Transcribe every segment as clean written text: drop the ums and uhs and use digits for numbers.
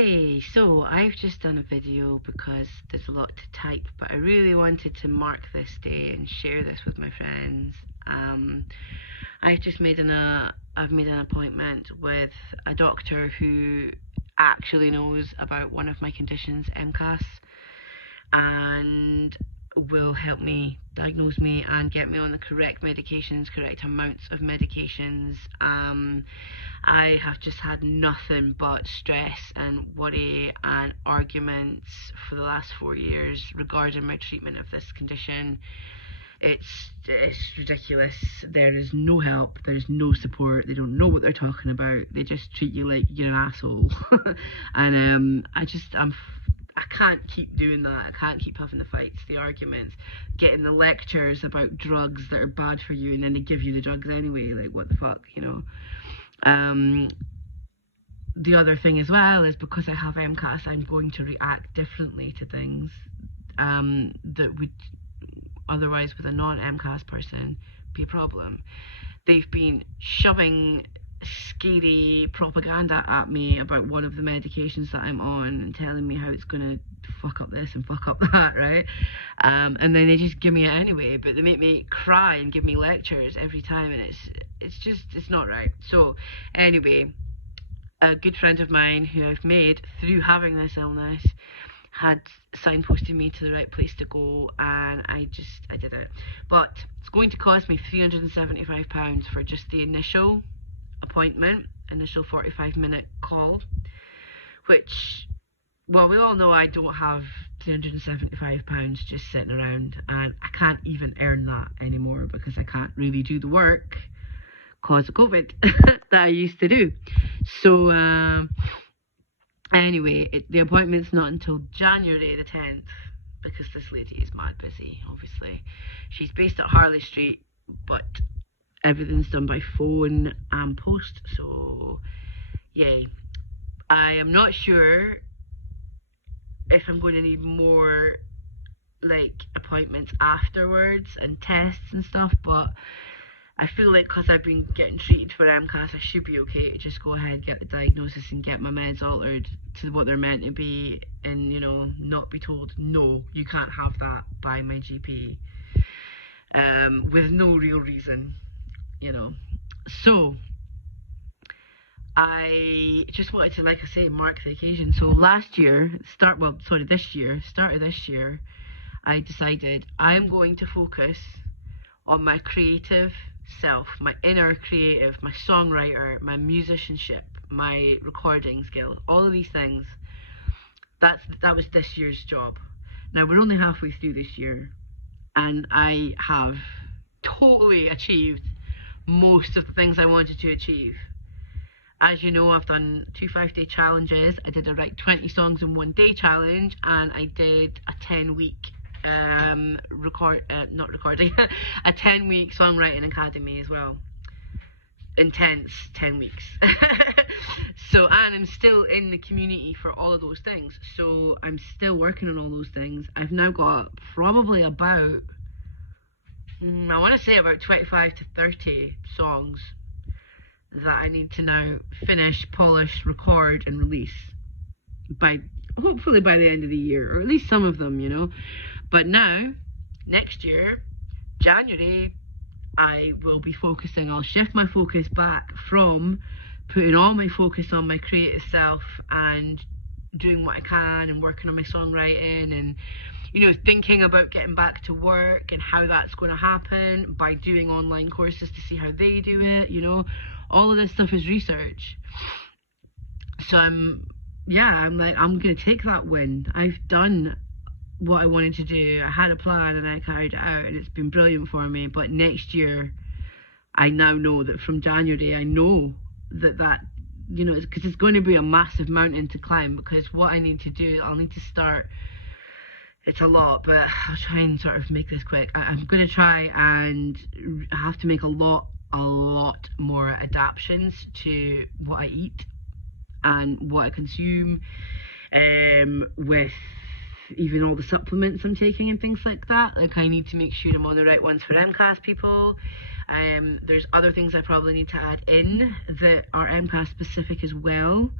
Hey, so I've just done a video because there's a lot to type, but I really wanted to mark this day and share this with my friends. Um, I've just I've made an appointment with a doctor who actually knows about one of my conditions, MCAS, and will help me diagnose me and get me on the correct medications, correct amounts of medications. I have just had nothing but stress and worry and arguments for the last 4 years regarding my treatment of this condition. It's ridiculous. There is no help, there is no support, they don't know what they're talking about, they just treat you like you're an asshole. And I can't keep doing that. I can't keep having the fights, the arguments, getting the lectures about drugs that are bad for you, and then they give you the drugs anyway. Like, what the fuck, you know? The other thing as well is because I have MCAS, I'm going to react differently to things that would otherwise, with a non-MCAS person, be a problem. They've been shoving scary propaganda at me about one of the medications that I'm on and telling me how it's going to fuck up this and fuck up that, right? And then they just give me it anyway, but they make me cry and give me lectures every time, and it's not right. So anyway, a good friend of mine who I've made through having this illness had signposted me to the right place to go, and I did it. But it's going to cost me £375 for just the initial appointment, initial 45-minute call, which, well, we all know I don't have £375 just sitting around, and I can't even earn that anymore because I can't really do the work because of COVID that I used to do. So anyway, the appointment's not until January the 10th because this lady is mad busy, obviously. She's based at Harley Street, but everything's done by phone and post, so yay. I am not sure if I'm going to need more like appointments afterwards and tests and stuff, but I feel like because I've been getting treated for MCAS, I should be okay to just go ahead, get the diagnosis and get my meds altered to what they're meant to be, and, you know, not be told, no, you can't have that by my GP, with no real reason, you know. So I just wanted to, like I say, mark the occasion. So start of this year, I decided I'm going to focus on my creative self, my inner creative, my songwriter, my musicianship, my recording skill, all of these things. That was this year's job. Now we're only halfway through this year, and I have totally achieved most of the things I wanted to achieve. As you know, I've done 2 5-day challenges. I did a write 20 songs in 1 day challenge, and I did a 10-week a 10-week songwriting academy as well. Intense 10 weeks. So, and I'm still in the community for all of those things, so I'm still working on all those things. I've now got probably about I want to say about 25 to 30 songs that I need to now finish, polish, record and release hopefully by the end of the year, or at least some of them, you know. But now, next year, January, I will be focusing, I'll shift my focus back from putting all my focus on my creative self and doing what I can and working on my songwriting and, you know, thinking about getting back to work and how that's going to happen by doing online courses to see how they do it, you know. All of this stuff is research. So I'm going to take that win. I've done what I wanted to do. I had a plan and I carried it out, and it's been brilliant for me. But next year, I now know that from January, I know that you know, because it's going to be a massive mountain to climb, because what I need to do, I'll need to start, it's a lot, but I'll try and sort of make this quick. I'm going to try and I have to make a lot more adaptations to what I eat and what I consume, with even all the supplements I'm taking and things like that. Like, I need to make sure I'm on the right ones for MCAS people. There's other things I probably need to add in that are MCAS specific as well.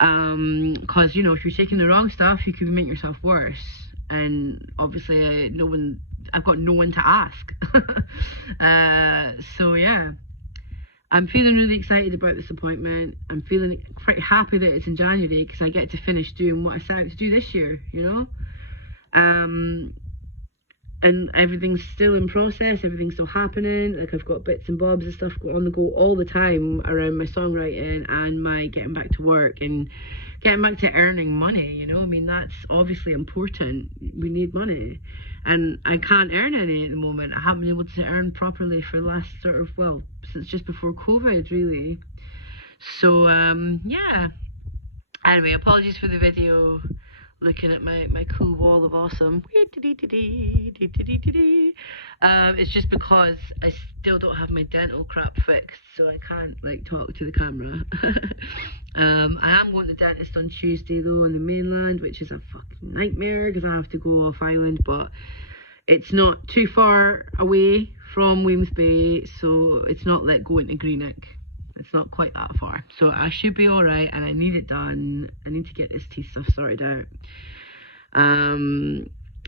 Because, you know, if you're taking the wrong stuff, you could make yourself worse. And obviously, I've got no one to ask. So yeah, I'm feeling really excited about this appointment. I'm feeling quite happy that it's in January, because I get to finish doing what I set out to do this year, you know. And everything's still in process, everything's still happening. Like, I've got bits and bobs and stuff on the go all the time around my songwriting and my getting back to work and getting back to earning money, you know. I mean, that's obviously important. We need money. And I can't earn any at the moment. I haven't been able to earn properly for the last since just before COVID, really. So, yeah. Anyway, apologies for the video. Looking at my cool wall of awesome. It's just because I still don't have my dental crap fixed, so I can't like talk to the camera. I am going to the dentist on Tuesday though, on the mainland, which is a fucking nightmare because I have to go off island, but it's not too far away from Wemyss Bay, so it's not like going to Greenock. It's not quite that far, so I should be all right. And I need it done. I need to get this teeth stuff sorted out.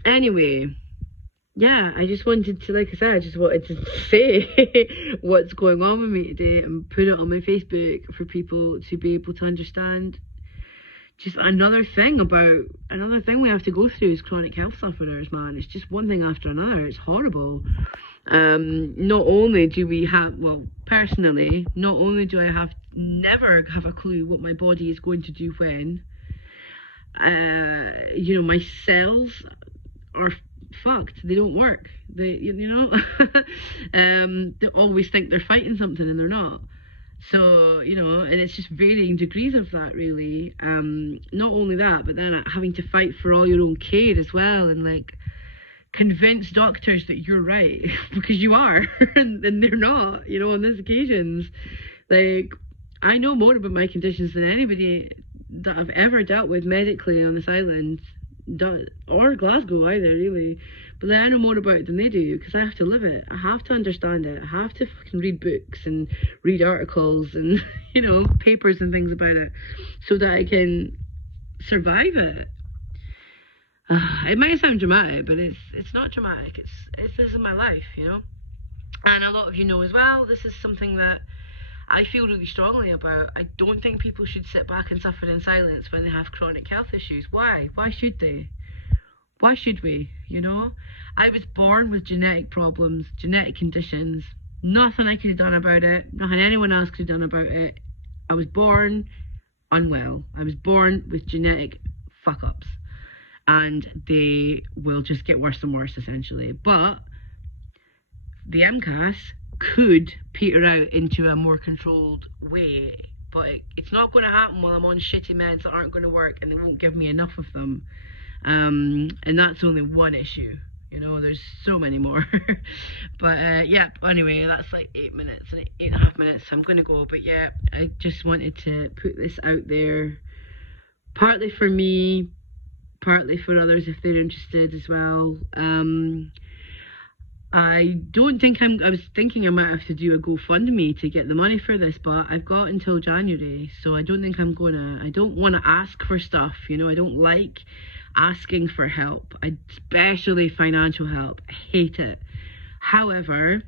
Anyway, yeah, I just wanted to, like I said, I just wanted to say what's going on with me today and put it on my Facebook for people to be able to understand. Just another thing we have to go through is chronic health sufferers, man. It's just one thing after another. It's horrible. Not only do we have, well, personally, not only do I never have a clue what my body is going to do when, you know, my cells are fucked. They don't work. You know, they always think they're fighting something and they're not. So, you know, and it's just varying degrees of that, really. Not only that, but then having to fight for all your own care as well, and like convince doctors that you're right because you are and they're not, you know, on these occasions. Like, I know more about my conditions than anybody that I've ever dealt with medically on this island, or Glasgow either, really. But I know more about it than they do because I have to live it. I have to understand it. I have to fucking read books and read articles and, you know, papers and things about it so that I can survive it. It might sound dramatic, but it's not dramatic. This is my life, you know. And a lot of you know as well, this is something that I feel really strongly about. I don't think people should sit back and suffer in silence when they have chronic health issues. Why? Why should they? Why should we? You know? I was born with genetic problems, genetic conditions. Nothing I could have done about it. Nothing anyone else could have done about it. I was born unwell. I was born with genetic fuck-ups. And they will just get worse and worse, essentially. But the MCAS could peter out into a more controlled way, but it's not going to happen while I'm on shitty meds that aren't going to work and they won't give me enough of them. And that's only one issue, you know. There's so many more. But yeah, anyway, that's like 8 minutes and 8.5 minutes, so I'm going to go. But yeah, I just wanted to put this out there, partly for me, partly for others if they're interested as well. I don't think I was thinking I might have to do a GoFundMe to get the money for this, but I've got until January, so I don't think I don't want to ask for stuff, you know. I don't like asking for help, especially financial help. I hate it. However,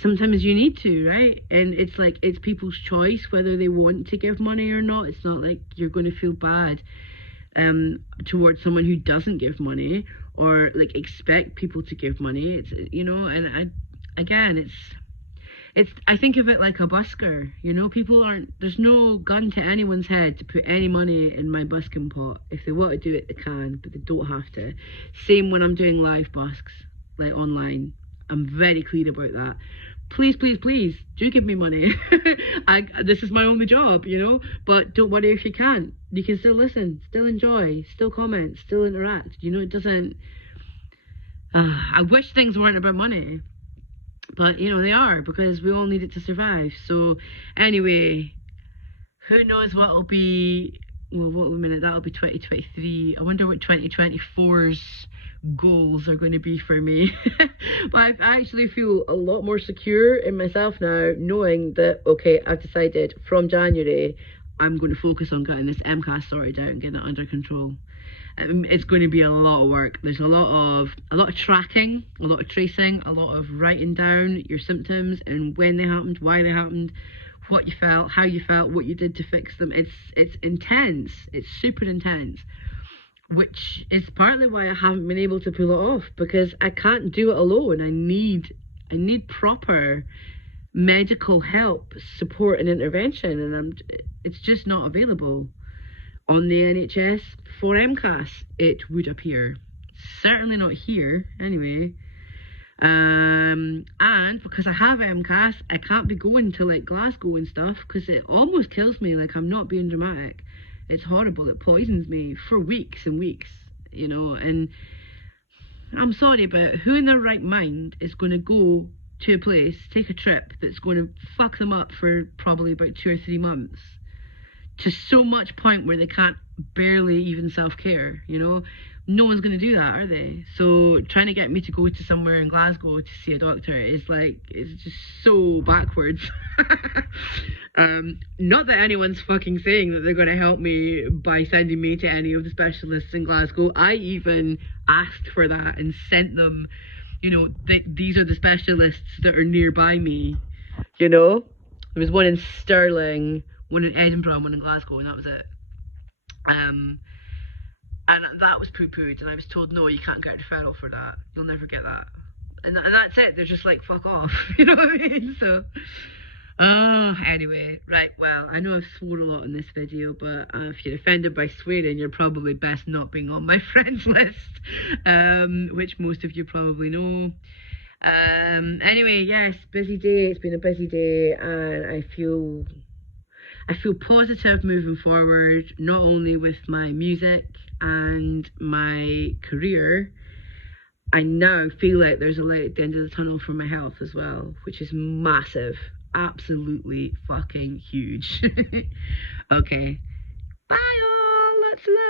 sometimes you need to, right? And it's like, it's people's choice whether they want to give money or not. It's not like you're going to feel bad towards someone who doesn't give money or like expect people to give money. It's, you know, and I think of it like a busker, you know. There's no gun to anyone's head to put any money in my busking pot. If they want to do it, they can, but they don't have to. Same when I'm doing live busks, like online. I'm very clear about that. Please, please, please, do give me money. This is my only job, you know, but don't worry if you can't. You can still listen, still enjoy, still comment, still interact. You know, it doesn't... I wish things weren't about money, but, you know, they are, because we all need it to survive. So, anyway, who knows what will be... Well, what a minute, that'll be 2023. I wonder what 2024's goals are going to be for me. But I actually feel a lot more secure in myself now, knowing that, okay, I've decided from January I'm going to focus on getting this MCAS sorted out and getting it under control. It's going to be a lot of work. There's a lot of tracking, a lot of tracing, a lot of writing down your symptoms and when they happened, why they happened, what you felt, how you felt, what you did to fix them. It's intense. It's super intense, which is partly why I haven't been able to pull it off, because I can't do it alone. I need proper medical help, support and intervention, and it's just not available on the NHS for MCAS, it would appear. Certainly not here, anyway. And because I have MCAS, I can't be going to like Glasgow and stuff, because it almost kills me. Like, I'm not being dramatic. It's horrible. It poisons me for weeks and weeks, you know. And I'm sorry, but who in their right mind is going to go to a place, take a trip that's going to fuck them up for probably about 2 or 3 months, to so much point where they can't barely even self-care, you know? No one's going to do that, are they? So trying to get me to go to somewhere in Glasgow to see a doctor is like, it's just so backwards. Not that anyone's fucking saying that they're going to help me by sending me to any of the specialists in Glasgow. I even asked for that and sent them, you know, these are the specialists that are nearby me, you know? There was one in Stirling, one in Edinburgh, and one in Glasgow, and that was it. And that was poo-pooed, and I was told, no, you can't get a referral for that. You'll never get that. And that's it. They're just like, fuck off. You know what I mean? So, anyway, right, well, I know I've swore a lot in this video, but if you're offended by swearing, you're probably best not being on my friends list, which most of you probably know. Anyway, yes, busy day. It's been a busy day, and I feel positive moving forward, not only with my music and my career. I now feel like there's a light at the end of the tunnel for my health as well, which is massive. Absolutely fucking huge. Okay. Bye all. Lots of love.